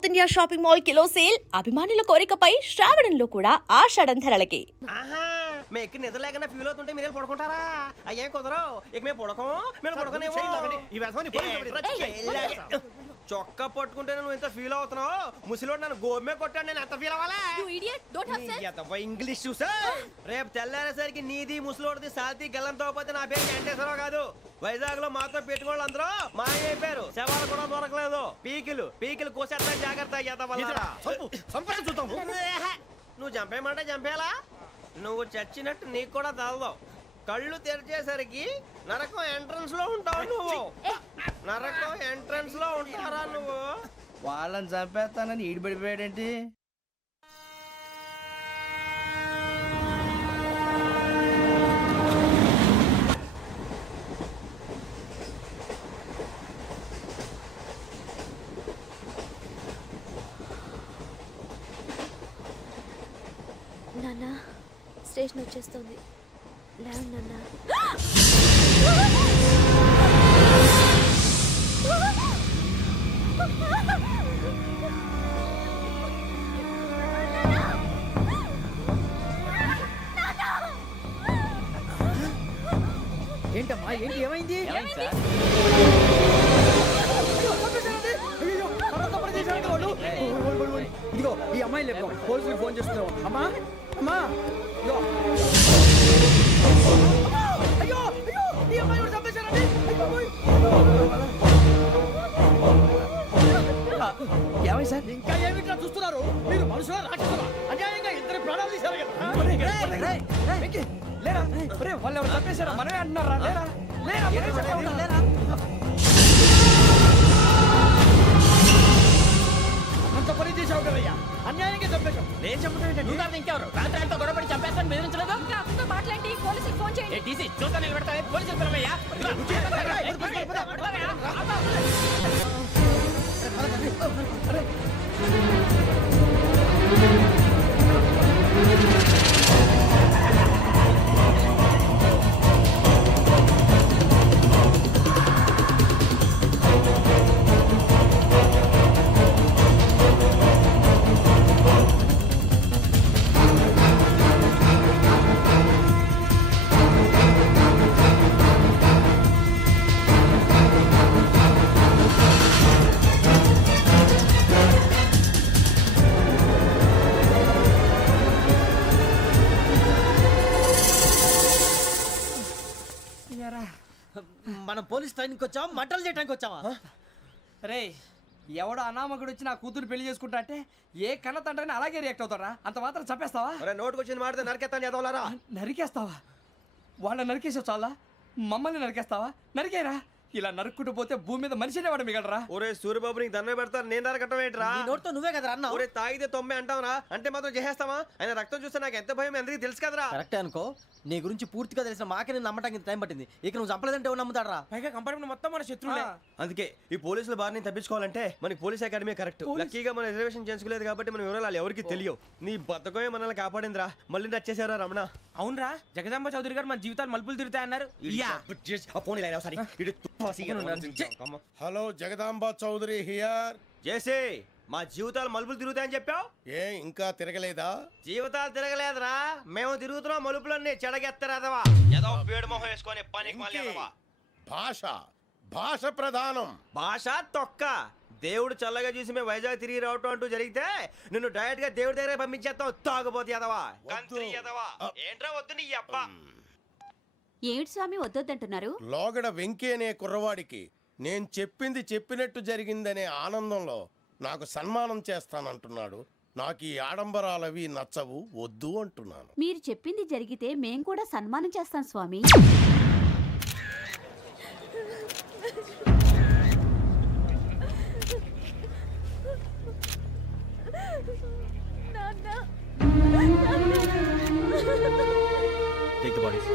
South India shopping mall kilo sale అభిమానుల కోరికపై శ్రావణంలో కూడా ఆషాఢం ధరలకి. मैं एक निद्र लेकर फील होते मेरे पड़कोटारा अయ్యే కుదరవు ఇక మేము పడకం మేము పడకనేమో ఈ వ్యసనాన్ని చొక్కా పట్టుకుంటే నువ్వు ఎంత ఫీల్ అవుతున్నావు ముసిలోడు నన్ను గోమే కొట్టాడు నేను ఎంత ఫీల్ అవ్వాలా ఇంగ్లీష్ చూసా రేపు తెల్లారేసరికి నీది ముసలోడిది సాల్తీ గల్లంతో పోతే నా పేరు వెంకటేశ్వరరావు కాదు వైజాగ్ లో మాతో పెట్టుకోళ్ళు అందరూ మాయైపోయారు శవాలు కూడా దొరకలేదు పీకిలు కోసేస్తా జాగ్రత్త నువ్వు చంపేయమంటే చంపేలా నువ్వు చచ్చినట్టు నీకు కూడా తగదు కళ్ళు తెరిచేసరికి నరకం ఎంట్రన్స్ లో ఉంటావు నువ్వు నరకం ఎంట్రన్స్ లో ఉంటారా నువ్వు వాళ్ళని చంపేస్తానని ఈడిపడిపోయాడేంటి నాన్న స్టేషన్ వచ్చేస్తుంది లేవు నాన్న ఏంటమ్మా ఏంటి ఏమైంది ఇదిగో ఈ అమ్మాయి లేదు పోలీసులకు ఫోన్ చేస్తున్నావు అమ్మా అమ్మా ఇదిగో అయ్యో అయ్యో ఈ అమ్మాయి కూడా చంపేశారండి ఏమై సార్ ఇంకా ఏమిట్లా చూస్తున్నారు మీరు మనుషుల రాక్షసులా అన్యాయంగా ఇద్దరు ప్రాణాలు తీశారు కదా లేరా వాళ్ళు ఎవరు చంపేశారా మనమే అంటున్నారా లేరా లేరా అంత పని చేసావు కదయ్యా అన్యాయంగా చంపేశావు నేను చంపడం నువ్వు ఇంకెవరు రాత్రి అంతా గొడవపడి చంపేస్తాను బెదిరించలేదు ఇంకా అతనితో మాట్లాడి పోలీసులకు ఫోన్ చేయండి టీసీ చూస్తా నిలబెడతా పోలీసులు పిలవయ్యా మనం పోలీస్ ట్రైనింగ్ వచ్చావా మంటలు చేయడానికి వచ్చావా రే ఎవడో అనామకుడు వచ్చి నా కూతురు పెళ్లి చేసుకుంటా అంటే ఏ కన్న తండ్రిని అలాగే రియాక్ట్ అవుతారా అంత మాత్రం చంపేస్తావా నోటుకు వచ్చింది మాడితే నరికేస్తాను చదవాలరా నరికేస్తావా వాళ్ళ నరికేసావు చాలా మమ్మల్ని నరికేస్తావా నరికేరా ఇలా నరుక్కుంటూ పోతే భూమి మీద మనిషినే వాడు మిగలరా ఒరే సూర్యబాబు నీకు దండ పెడతాను నేను నరకటం ఏంట్రా నోటితో నువ్వే కదా అన్న ఒరే తాగితే తొమ్మే అంటావరా అంటే మాత్రం చేసేస్తావా ఆయన రక్తం చూస్తే నాకు ఎంత భయం అందరికీ తెలుసు కదరా కరెక్టే అనుకో నీ గురించి పూర్తిగా తెలిసిన మాకే నేను నమ్మటానికి టైం పట్టింది ఇక నువ్వు చంపలేదంటే ఎవరు నమ్ముతాడరా పైగా కంపార్ట్మెంట్ మొత్తం మన శత్రువులే అందుకే ఈ పోలీసుల బారిని తప్పించుకోవాలంటే మనకి పోలీస్ అకాడమీ కరెక్ట్ లక్కీగా మన రిజర్వేషన్ చేసుకోలేదు కాబట్టి మనం వివరాలు ఎవరికి తెలియవు నీ బతకమే మనల్ని కాపాడిందిరా మళ్ళీ వచ్చేసారా రమణ అవునరా జగదాంబ చౌదరి గారు మన జీవితాలు మలుపులు తిరుగుతాయన్నారు హలో జగదాంబ చౌదరి హియర్ జేసీ మా జీవితాలు మలుపులు తిరుగుతాయని చెప్పావు ఏ ఇంకా తిరగలేదా జీవితాలు తిరగలేదురా మేము తిరుగుతున్నాం మలుపులన్నీ చెడగెత్తరాదవా ఏదో పేడు మొహం వేసుకొని పనికి భాష భాష ప్రధానం భాష తొక్క దేవుడు చల్లగా చూసి మేము వైజాగ్ తిరిగి రావటం అంటూ జరిగితే నిన్ను డైరెక్ట్ గా దేవుడి దగ్గర పంపించేస్తావు తాగుబోతు ఎదవా గంత్రి ఎదవా ఏంట్రా వద్దు నీ అబ్బా ఏమిటి స్వామి వద్దొద్దంటున్నారు లోగడ వెంకీ అనే కుర్రవాడికి నేను చెప్పింది చెప్పినట్టు జరిగిందనే ఆనందంలో నాకు సన్మానం చేస్తానంటున్నాడు నాకు ఈ ఆడంబరాలవి నచ్చవు వద్దు అంటున్నాను మీరు చెప్పింది జరిగితే మేం కూడా సన్మానం చేస్తాం స్వామి Take the bodies.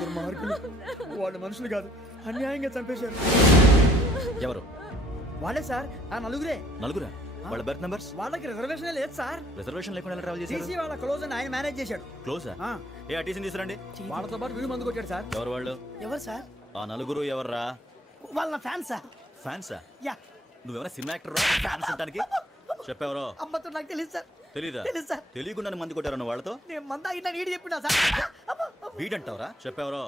దుర్మార్గులు వాళ్ళు మనుషులు కాదు అన్యాయంగా చంపేశారు ఎవరు వాళ్ళే సార్ ఆ నలుగురే నలుగురా వాళ్ళ బర్త్ నంబర్స్ వాళ్ళకి రిజర్వేషన్ లేదు సార్ రిజర్వేషన్ లేకుండా ఎలా ట్రావెల్ చేశారు టీసీ వాళ్ళ క్లోజ్ అని ఆయన మేనేజ్ చేశాడు క్లోజా ఏ టీసీని తీసుకురండి వాళ్ళతో పాటు వీడు మందు కొట్టాడు సార్ ఎవరు వాళ్ళు ఎవరు సార్ ఆ నలుగురు ఎవర్రా? వాళ్ళ ఫ్యాన్ సార్. ఫ్యాన్సా? యా. నువ్వెవరా సినిమా యాక్టర్ ఫ్యాన్స్ అంటానికి? చెప్పెవరో అమ్మతో నాకు తెలియదు సార్. తెలీదా? తెలీదు సార్. తెలియకుండా మంది కొట్టారు నువ్వు వాళ్ళతో? నేను మంద అయినా నీడి చెప్పినా సార్. వీడంటావరా? చెప్పెవరో?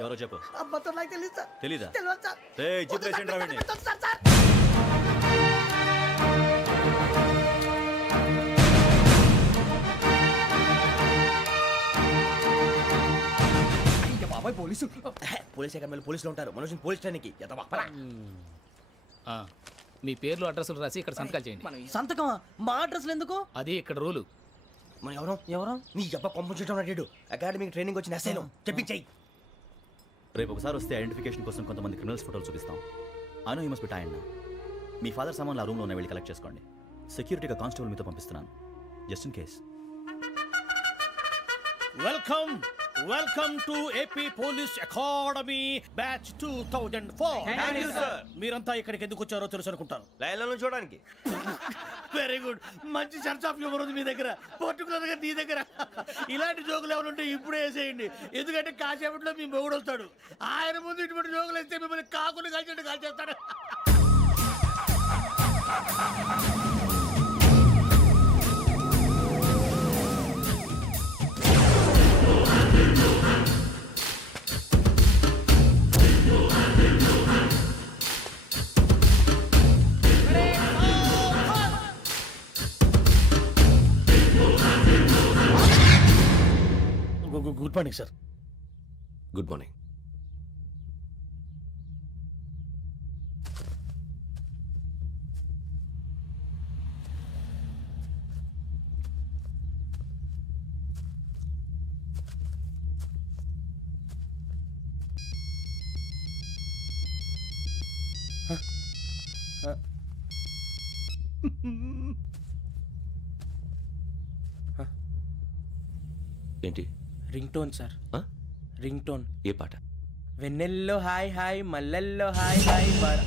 ఎవరో చెప్పు. అమ్మతో నాకు తెలియదు సార్. తెలీదా? తెలియదు సార్. ఏయ్, జిప్ వేసేయండి రా వీడిని. Sir sir. బాబాయ్ పోలీసు. పోలీస్ అకాడమీలో పోలీసులు ఉంటారు. మనుషులు పోలీస్ ట్రైనింగ్కి ఎదవా. మీ పేర్లు అడ్రస్లు రాసి ఇక్కడ సంతకాలు చేయండి. సంతకమా? మా అడ్రస్లు ఎందుకు? అది ఇక్కడ రూలు. మన ఎవరు నీ అబ్బా పంపించడం అడిగాడు. అకాడమిక్ ట్రైనింగ్ వచ్చిన అసైలం చెప్పించాయి. రేపు ఒకసారి వస్తే ఐడెంటిఫికేషన్ కోసం కొంతమంది క్రిమినల్స్ ఫోటోలు చూపిస్తాం. I know you must be tired now. Me father సామాన్లు ఆ రూమ్లో ఉన్న వెళ్ళి కలెక్ట్ చేసుకోండి. సెక్యూరిటీగా కానిస్టేబుల్ మీతో పంపిస్తున్నాను, just in case. Welcome to AP police academy batch 2004. మీరంతా ఇక్కడికి ఎందుకు వచ్చారో తెలుసు అనుకుంటాను. లైన్లో చూడడానికి. Very good. మంచి సెన్స్ ఆఫ్ హ్యూమర్ ఉంది మీ దగ్గర, పర్టికులర్ గా నీ దగ్గర. ఇలాంటి జోకులు ఎవరు ఉంటే ఇప్పుడే వేసేయండి. ఎందుకంటే కాసేపట్లో మీ మొగుడు వస్తాడు. ఆయన ముందు ఇటువంటి జోకులు వేస్తే మిమ్మల్ని కాకులు కాల్చేట్టు కాల్చేస్తాడు. Good morning sir. Good morning. ఏంటి? Ring tone sir. Ring tone. ఏ పాట? వెన్నెల్లో హాయ్ హాయ్ మల్లెల్లో హాయ్ హాయ్ బారా.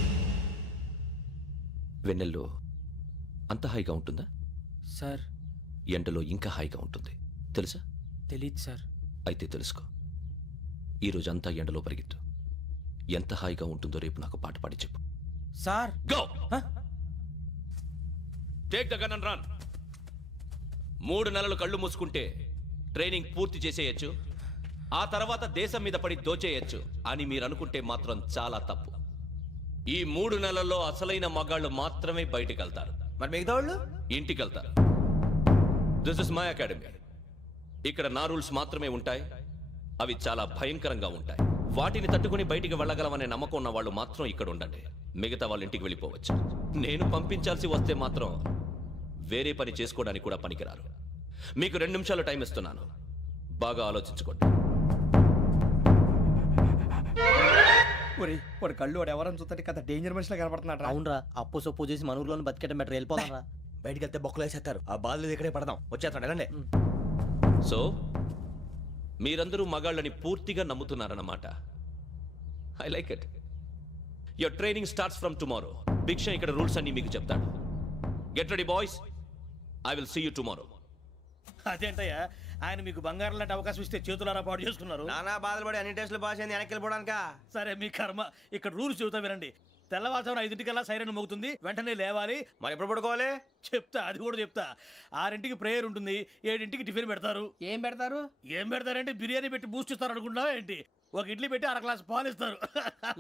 వెన్నెల్లో అంత హాయిగా ఉంటుందా సార్? ఎండలో ఇంకా హాయిగా ఉంటుంది తెలుసా? తెలీదు సార్. అయితే తెలుసుకో. ఈరోజు అంతా ఎండలో పరిగెత్తు. ఎంత హాయిగా ఉంటుందో రేపు నాకు పాట పాడి చెప్పు. Sir go. Take the gun and run. 3 నెలలు కళ్ళు మూసుకుంటే ట్రైనింగ్ పూర్తి చేసేయచ్చు, ఆ తర్వాత దేశం మీద పడి దోచేయచ్చు అని మీరు అనుకుంటే మాత్రం చాలా తప్పు. ఈ 3 నెలల్లో అసలైన మగాళ్ళు మాత్రమే బయటికి వెళ్తారు. మరి మిగతా వాళ్ళు ఇంటికి వెళ్తారు. This is my academy. ఇక్కడ నా రూల్స్ మాత్రమే ఉంటాయి. అవి చాలా భయంకరంగా ఉంటాయి. వాటిని తట్టుకుని బయటికి వెళ్ళగలమనే నమ్మకం ఉన్న వాళ్ళు మాత్రం ఇక్కడ ఉండండి. మిగతా వాళ్ళు ఇంటికి వెళ్ళిపోవచ్చు. నేను పంపించాల్సి వస్తే మాత్రం వేరే పని చేసుకోవడానికి కూడా పనికిరారు. మీకు 2 నిమిషాలు టైం ఇస్తున్నాను, బాగా ఆలోచించుకోండి. వాడు కళ్ళు వాడు ఎవరైనా చూస్తే కదా డేంజర్ మనిషిలో కనపడుతున్నాడు. అవునరా, అప్పు సొప్పు చేసి మన ఊర్లో బతికేయడం బెటర్. వెళ్ళిపోతారా? బయటికి వెళ్తే బొక్కలు వేసేస్తారు. ఆ బాధలు ఇక్కడే పడదాం. వచ్చేస్తాడు ఎలాండి. సో మీరందరూ మగాళ్ళని పూర్తిగా నమ్ముతున్నారన్నమాట. I like it. Your training starts from tomorrow. Bhiksha ఇక్కడ రూల్స్ అన్ని మీకు చెప్తాడు. Get ready boys, I will see you tomorrow. అదేంటయ్యా, ఆయన మీకు బంగారం లాంటి అవకాశం ఇస్తే చేతులారా పాటు చేసుకున్నారు. నానా బాధలు పడి అన్ని టెస్టులు పాస్ అయింది, వెనక్కి వెళ్ళిపోవడానికా? సరే మీ కర్మ. ఇక్కడ రూల్స్ చెబుతా వినండి. తెల్లవారుజామున 5 సైరన్ మోగుతుంది, వెంటనే లేవాలి. మరి ఎప్పుడు పడుకోవాలి? చెప్తా, అది కూడా చెప్తా. 6 ప్రేయర్ ఉంటుంది, 7 టిఫిన్ పెడతారు. ఏం పెడతారు? ఏం పెడతారంటే బిర్యానీ పెట్టి బూస్ట్ ఇస్తారు అనుకుంటున్నావా ఏంటి? ఒక ఇడ్లీ పెట్టి 1 గ్లాస్ పాలు ఇస్తారు.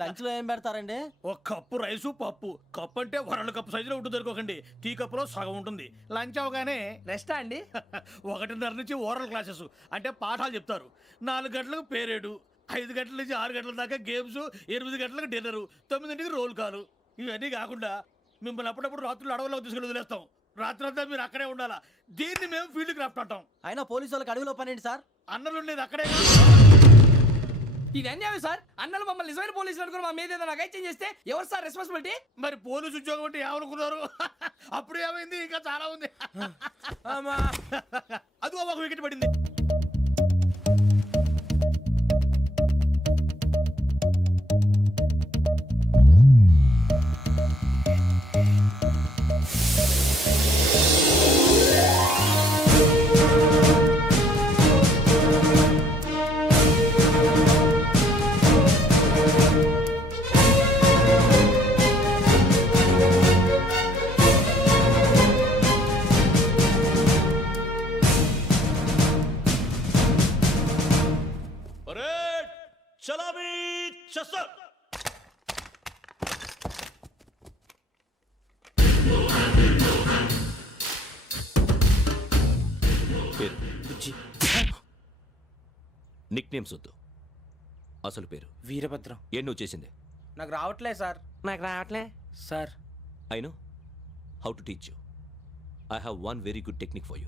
లంచ్ లో ఏం పెడతారండి? 1 కప్పు రైసు పప్పు. కప్పు అంటే 1/2 కప్పు సైజులో ఉంటుంది అనుకోకండి. టీ కప్పులో సగం ఉంటుంది. లంచ్ అవగానే రెస్టా అండి? 1:30 నుంచి ఓరల్ క్లాసెస్ అంటే పాఠాలు చెప్తారు. 4 గంటలకు పేరేడు, 5 గంటల నుంచి 6 గంటల దాకా గేమ్స్, 8 గంటలకు డిన్నరు, 9ంటికి రోల్ కాలు. ఇవన్నీ కాకుండా మిమ్మల్ని అప్పుడప్పుడు రాత్రులు అడవుల్లో తీసుకెళ్ళి వదిలేస్తాం. రాత్రి అంతా మీరు అక్కడే ఉండాలా. దీన్ని మేము ఫీల్డ్ క్రాఫ్ట్ అంటాం. అయినా పోలీసు వాళ్ళకి అడవిలో పని ఏంటి సార్? అన్నలు ఉండేది అక్కడే. ఇది అన్యాయం సార్. అన్నలు మమ్మల్ని నిజమైన పోలీసులు అనుకుని మా మీద ఏదైనా అగైత్యం చేస్తే ఎవరు సార్ రెస్పాన్సిబిలిటీ? మరి పోలీసు ఉద్యోగం అంటే ఏమనుకున్నారు? అప్పుడు ఏమైంది? ఇంకా చాలా ఉంది. అదిగో ఒక వికెట్ పడింది. సార్ పేరు నిక్ నేమ్స్ వద్దు, అసలు పేరు. వీరభద్రం. ఏం నువ్వు చేసింది? నాకు రావట్లే సార్. నాకు రావట్లే sir. I know how to teach you. I have one very good technique for you.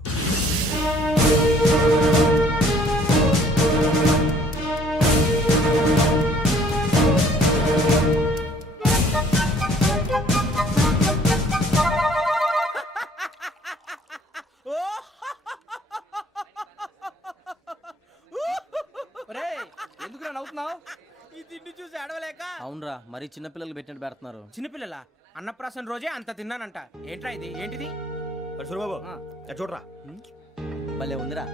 ఎందుకు నవ్వుతున్నావు? ఈ తిండి చూసి అడవలేక. అవునరా, మరీ చిన్నపిల్లలు పెట్టినట్టు పెడుతున్నారు. చిన్నపిల్లల అన్నప్రాసన రోజే అంత తిన్నానంట. ఏంట్రా ఇది? ఏంటిది? సూరిబాబు చూడరా, భలే ఉందిరా.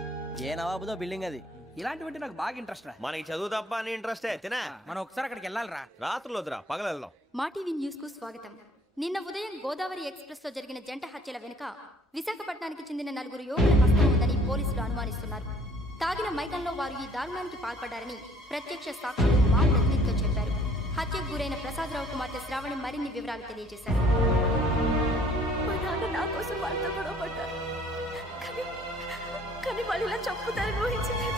ఏ నవాబుదో బిల్డింగ్ అది. ఇలాంటివంటే నాకు బాగా ఇంట్రెస్ట్ రా. మనకి చదువు తప్ప అని ఇంట్రెస్టే. తినా మనం ఒకసారి అక్కడికి వెళ్ళాలిరా. రాత్రులు వద్దురా, పగలు వెళ్దాం. మా టీవీ న్యూస్ కు స్వాగతం. నిన్న ఉదయం గోదావరి ఎక్స్ప్రెస్ లో జరిగిన జంట హత్యల వెనుక విశాఖపట్నానికి చెందిన 4 యువకుల హస్తం ఉందని పోలీసులు అనుమానిస్తున్నారు. తాగిన మైకంలో వారు ఈ దారుణానికి పాల్పడ్డారని ప్రత్యక్ష సాక్షులు మా ప్రతినిధితో చెప్పారు. హత్యకు గురైన ప్రసాదరావు కుమార్తె శ్రావణి మరిన్ని వివరాలు తెలియజేశారు. మా నాన్న నా కోసం వాళ్ళతో గొడవ పడ్డారు, కానీ వాళ్ళు ఇలా చంపుతారని ఊహించలేదు.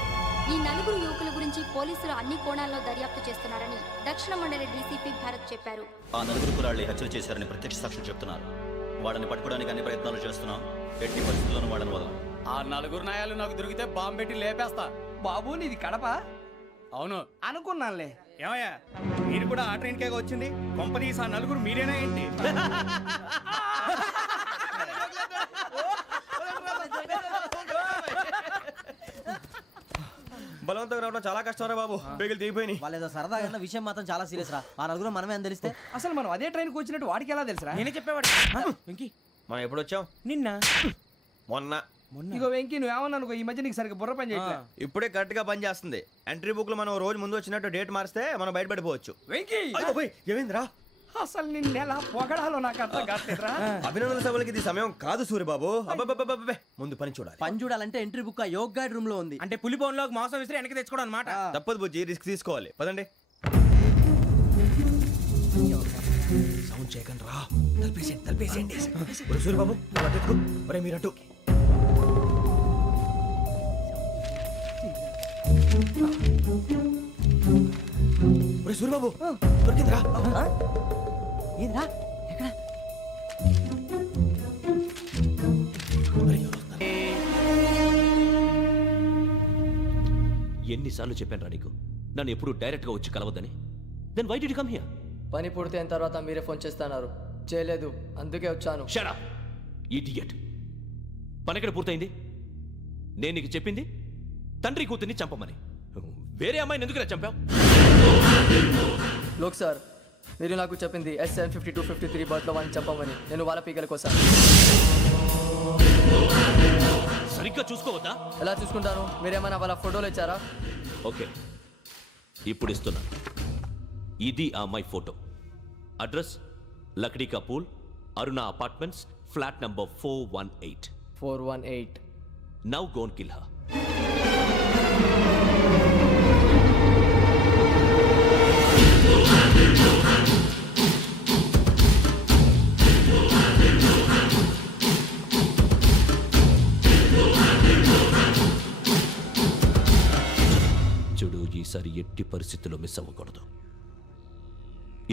ఈ 4 యువకుల గురించి పోలీసులు అన్ని కోణాల్లో దర్యాప్తు చేస్తున్నారని దక్షిణ మండలి డీసీపీ భరత్ చెప్పారు. ఆ 4 కురాళ్ళు హత్యలు చేశారని ప్రత్యక్ష సాక్షులు చెప్తున్నారు. వాళ్ళని పట్టుకోవడానికి అన్ని ప్రయత్నాలు చేస్తున్నాం. ఎట్టి పరిస్థితుల్లోనూ వాళ్ళని వదలం. ఆ 4 నాయాలు నాకు దొరికితే బాంబు పెట్టి లేపేస్తా. బాబు నీది కడప? అవును అనుకున్నానులే. ఏమయ్యా, మీరు కూడా ఆ ట్రైన్ కేగా వచ్చింది? కొంపదీసి ఆ 4 మీరేనా ఏంటి? బలవంతంగా రావడం చాలా కష్టం రా బాబు. బేగులు దిగిపోయినాయి. వాళ్ళు ఏదో సరదాగా అన్న విషయం మాత్రం చాలా సీరియస్ రా. ఆ 4 మనమే అని తెలిస్తే అసలు మనం అదే ట్రైన్కి వచ్చినట్టు వాడికి ఎలా తెలుసురా? నేనే చెప్పేవాడు. వెంకీ, మనం ఎప్పుడు వచ్చాం? నిన్న మొన్న. ఇగో వెంకీ, నువ్వేమన్నా అనుకో, ఈ మధ్య నీకు సరిగ్గా బుర్ర పని చేయట్లేదు. ఇప్పుడే కరెక్ట్ గా పని చేస్తుంది. ఎంట్రీ బుక్ లో మనం రోజు ముందు వచ్చినట్టు డేట్ మారిస్తే మనం బయటపడిపోవచ్చు. వెంకీ, ఏమైందిరా? అసలు నిన్న ఎలా పొగడాలో నాకు అర్థం కాట్లేదురా. అభినందన సభలకి ఇది సమయం కాదు సూరిబాబు. అబ్బబ్బబ్బబ్బబ్బే, ముందు పని చూడాలి. పని చూడాలంటే ఎంట్రీ బుక్ ఆ యోగ్ గైడ్ రూమ్ లో ఉంది. అంటే పులి బోన్లోకి మాంసం విసిరి వెనక్కి తెచ్చుకోవడం అనమాట. తప్పదు బుజ్జి, రిస్క్ తీసుకోవాలి. పదండి. సౌండ్ చేయకండి రా. తలపేసేయండి. సూరిబాబు మీరు అటు. సూరిబాబు దొరికిందిరా. ఏంద్రా ఎక్కడ? ఎన్నిసార్లు చెప్పాను రా నీకు, నన్ను ఎప్పుడు డైరెక్ట్ గా వచ్చి కలవద్దని? Then why did you come here? పని పూర్తయిన తర్వాత మీరే ఫోన్ చేస్తున్నారు. చేయలేదు, అందుకే వచ్చాను. Shut up idiot. పని ఎక్కడ పూర్తయింది? నేను నీకు చెప్పింది తండ్రి కూతుర్ని చంపమని. వేరే అమ్మాయిని ఎందుకు చంపావు? లోక్ సార్, మీరు నాకు చెప్పింది SN5253 బర్త్లో వాడిని చంపమని. నేను వాళ్ళ పీకల కోసం. సరిగ్గా చూసుకోవద్దా? ఎలా చూసుకుంటాను? మీరేమైనా వాళ్ళ ఫోటోలు ఇచ్చారా? ఓకే, ఇప్పుడు ఇస్తున్నా. ఇది ఆ అమ్మాయి ఫోటో. అడ్రస్ లక్డీ కా pool, Aruna apartments, flat number 418. 418. Now go and kill her. చూడు, ఈసారి ఎట్టి పరిస్థితుల్లో మిస్ అవ్వకూడదు.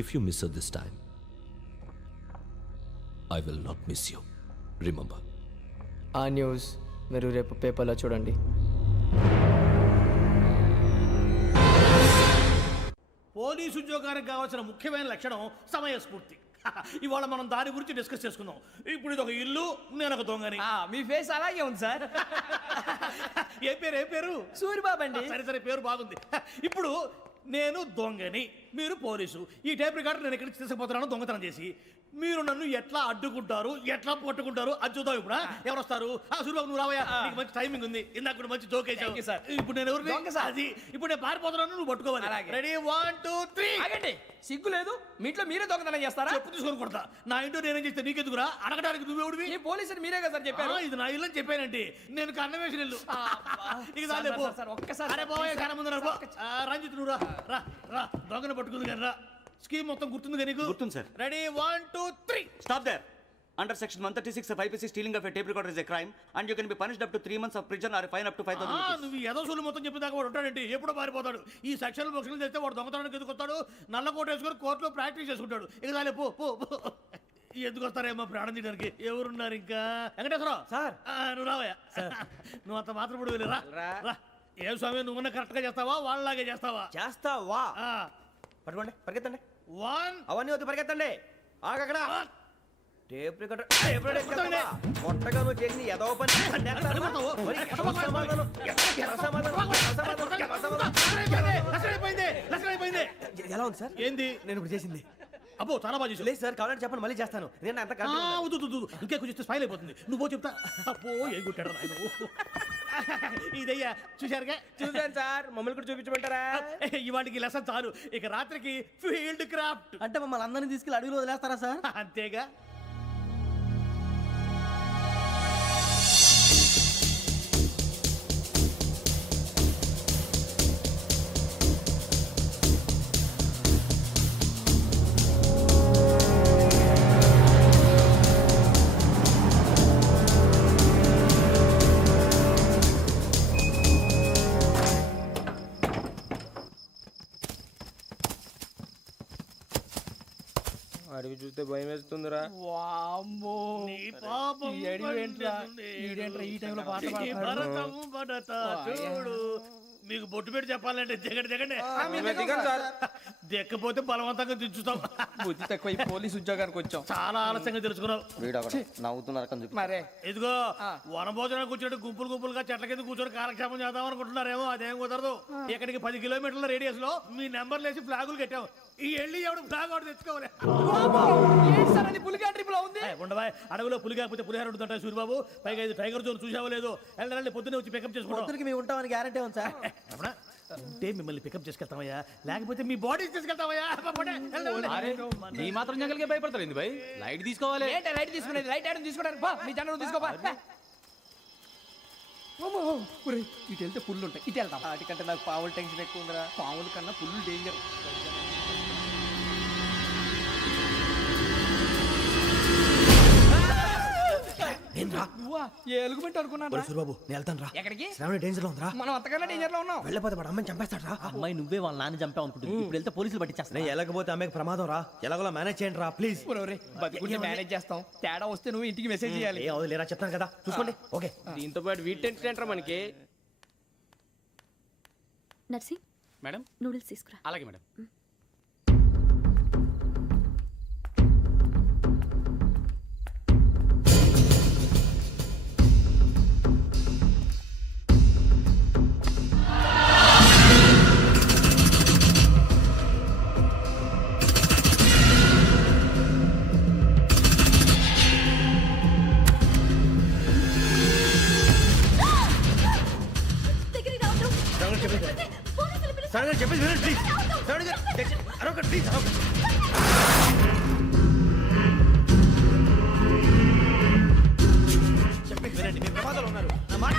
If you miss this time, I will not miss you. Remember. ఆ న్యూస్ మీరు రేపు పేపర్లో చూడండి. పోలీసు ఉద్యోగానికి కావాల్సిన ముఖ్యమైన లక్షణం సమయస్ఫూర్తి. ఇవాళ మనం దాని గురించి డిస్కస్ చేసుకుందాం. ఇప్పుడు ఇది ఒక ఇల్లు, నేను ఒక దొంగని. మీ ఫేస్ అలాగే ఉంది సార్. ఏ పేరు? సూరిబాబు అండి. సరే, పేరు బాగుంది. ఇప్పుడు నేను దొంగని, మీరు పోలీసు. ఈ టైప్ రికార్డు నేను ఎక్కడికి తీసుకుపోతున్నాను దొంగతనం చేసి. మీరు నన్ను ఎట్లా అడ్డుకుంటారు, ఎట్లా పట్టుకుంటారు అది చూద్దాం. ఇప్పుడు ఎవరు వస్తారు? సూరిబాబు, నువ్వు రావయ్యా, నీకు మంచి టైమింగ్ ఉంది. ఇందాక కూడా మంచి జోక్ వేసావు సార్. ఇప్పుడు నేను ఎవరు? అది ఇప్పుడు నేను పారిపోతున్నాను, నువ్వు పట్టుకోవాలి. రెడీ? 1 2 3. ఆగండి, సిగ్గు లేదు? మీ ఇంట్లో మీరే దొంగతనం చేస్తారా? చెప్పు తీసుకొని కొడతా. నా ఇంట్లో నేనేం చేస్తే నీకెందుకురా? అడగడానికి నువ్వెవడివి? ఈ పోలీసులు మీరే కదా సార్ చెప్పారు. ఇది నా ఇల్లు అని చెప్పానంటే నేను కన్నవేసిన ఇల్లు. ఇక ఒక్కసారి. అరే బాబు, కన్న ముందు రంజిత్, నువ్వు రా. దొంగను పట్టుకుంది కదరా స్కీమ్ మొత్తం గుర్తుంది కదా నీకు? గుర్తుంది sir. Ready 1 2 3 Stop there. Under section 136 of IPC, stealing of a tape recorder is a crime, and you can be punished up to 3 months of prison or a fine up to 5,000 rupees. నువ్వు ఏదో సొల్లు మొత్తం చెప్పేదాకా వాడు ఉంటాడంటే ఎప్పుడో పారిపోతాడు. ఈ సెక్షన్లు బొక్షన్లు చేస్తే వాడు దొంగతనానికి ఎందుకు వస్తాడు? నల్ల కోట వేసుకొని కోర్టులో ప్రాక్టీస్ చేసుకుంటాడు. ఇక చాలే పో పో పో. ఎందుకు వస్తారేమో ప్రాణం తీయడానికి? ఎవరున్నారు ఇంకా? వెంకటేశ్వరరావు సార్. నువ్వు రావయ్యా. నువ్వు అంత మాత్రం ఇప్పుడు వెళ్ళి రా. ఏం స్వామి నువ్వున్న కరెక్ట్ గా చేస్తావా వాళ్ళలాగే చేస్తావా? చేస్తావా? పట్టుకోండి, పరిగెత్తండి. 1 అవన్నీ వద్దు, పరిగెత్తండి. ఆగక్కడ టేప్ రికార్డర్ కొట్టగా నువ్వు చేసి ఏదో పని ఎలా ఉంది సార్? ఏంది నేను ఇప్పుడు చేసింది? అబ్బో చాలా బాగా చేసావు. లేదు సార్, కావాలంటే చెప్పండి, మళ్ళీ చేస్తాను. నేను అంత ఇంకే కొంచెం స్మైల్ అయిపోతుంది. నువ్వు చెప్తా. అబ్బో ఏం కొట్టాడు నాయన. ఇదయ్యా చూశారుగా? చూసాను సార్. మమ్మల్ని కూడా చూపించమంటారా? ఇవాటికి లెసన్ చాలు. ఇక రాత్రికి ఫీల్డ్ క్రాఫ్ట్. అంటే మమ్మల్ని అందరినీ తీసుకెళ్ళి అడుగులో వదిలేస్తారా సార్? అంతేగా. అడిగి చూస్తే భయం వేస్తుందిరా. నీ పాపం ఈ టైంలో పాట ఈ భరతము భరత చూడు. మీకు బొట్టు పెట్టి చెప్పాలంటే దిగండి దిక్కపోతే బలవంతంగా దించుతాం. బుద్ధి తక్కువ పోలీస్ ఉద్యోగానికి వచ్చాం. చాలా ఆలస్యంగా తెలుసుకున్నావు. నవ్వుతున్నారు. మరే ఇదిగో వనభోజనానికి కూర్చోటి గుంపులు గుంపులుగా చెట్ల కింద కూర్చొని కాలక్షేపం చేద్దాం అనుకుంటున్నారేమో. అదేం కుదరదు. ఇక్కడికి 10 కిలోమీటర్ల రేడియస్ లో మీ నెంబర్లు వేసి ఫ్లాగులు కట్టాం. ఈ వెళ్ళి ఎవడు ఫ్లాగ్ ఒకటి తెచ్చుకోవాలి. పులిగా ట్రిప్ లో ఉంది. ఉండవా అడవిలో పులి కాకపోతే పులిహార ఉంటుంటాయి సూరిబాబు. పైగా ఇది టైగర్ జోన్ చూసావో లేదో. వెళ్ళాలి పొద్దున్నే వచ్చి పికప్ చేసుకుంటాం. మేము ఉంటామని గ్యారంటీ ఉంది సార్. అంటే మిమ్మల్ని పికప్ చేసుకెళ్తామయ్యా, లేకపోతే మీ బాడీ తీసుకెళ్తామయ్యా. నీ మాత్రం జంగల్కే భయపడతారు ఏంది భయ్? లైట్ తీసుకోవాలి. ఏంటి లైట్ తీసుకునేది? లైట్ ఐటమ్ తీసుకోవడానికి బా మీ జనరు తీసుకోబా. ఇటు వెళ్తే పుల్లు ఉంటాయి, ఇటు వెళ్తాం. వాటికంటే నాకు పావులు టెన్షన్ ఎక్కువ ఉందిరా. పాముల కన్నా పుల్లు డేంజర్. ఎలుగుబెట్టి అనుకున్నాను. సూరిబాబు నేను వెళ్తాను రా. ఎక్కడికి? శ్రావణి డేంజర్ లో ఉందిరా. మనం అంతకన్నా డేంజర్ లో ఉన్నాం. వెళ్ళపోతే వాడు అమ్మని చంపేస్తాడు రా. అమ్మాయి నువ్వే వాళ్ళ నాన్న చంపావు అనుకుంటుంది. ఇప్పుడు వెళ్తే పోలీసులు పట్టించేస్తా. నేను వెళ్ళకపోతే అమ్మకి ప్రమాదం రా. ఎలాగోలా మేనేజ్ చేయండి రా ప్లీజ్. బతికుంటే మేనేజ్ చేస్తాం. తేడా వస్తే నువ్వు ఇంటికి మెసేజ్ చేయాలి. ఏ అవదు లేరా, చెప్తాను కదా చూసుకోండి. ఓకే. దీంతో పాటు వీటి టెంట్ మనకి. నర్సి మేడం నూడిల్స్ తీసుకురా. అలాగే మేడం. శ్రావణి చెప్పేసి వినండి ప్లీజ్. శ్రావణి గారు అరొకటి ప్లీజ్. చెప్పేసి వినండి, మీ ప్రమాదాలు ఉన్నారు. నా మాట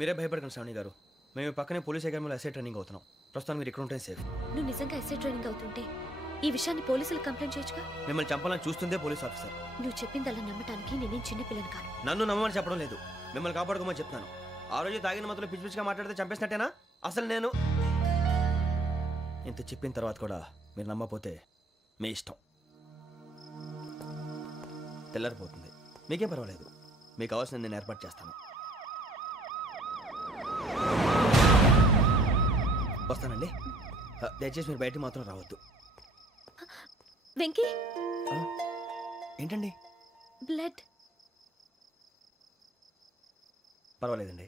మీరే భయపడకండి శ్రావణి గారు. మేము పక్కనే పోలీస్ అకాడమీలో ఎస్ఐ ట్రైనింగ్ అవుతున్నాం. ప్రస్తుతానికి మీరు ఇక్కడ ఉంటే సేఫ్. నువ్వు నిజంగా ఎస్ఐ ట్రైనింగ్ అవుతుంటే ఈ విషయాన్ని పోలీసులకు కంప్లైంట్ చేయొచ్చుగా. మిమ్మల్ని చంపాలని చూస్తుందే పోలీస్ ఆఫీసర్. నువ్వు చెప్పిందల్లా నమ్మటానికి నేనేం చిన్నపిల్లని కాను. నన్ను నమ్మమని చెప్పడం లేదు, మిమ్మల్ని కాపాడుకోమని చెప్తాను. ఆ రోజు తాగిన మొత్తంలో పిచ్చి పిచ్చిగా మాట్లాడితే చంపేసినట్టేనా? అసలు నేను ఇంత చెప్పిన తర్వాత కూడా మీరు నమ్మపోతే మీ ఇష్టం. తెల్లారిపోతుంది, మీకేం పర్వాలేదు. మీకు కావాల్సిన నేను ఏర్పాటు చేస్తాను. వస్తానండి దయచేసి మీరు బయటికి మాత్రం రావద్దు. వెంకీ ఏంటండి? బ్లడ్. పర్వాలేదండి.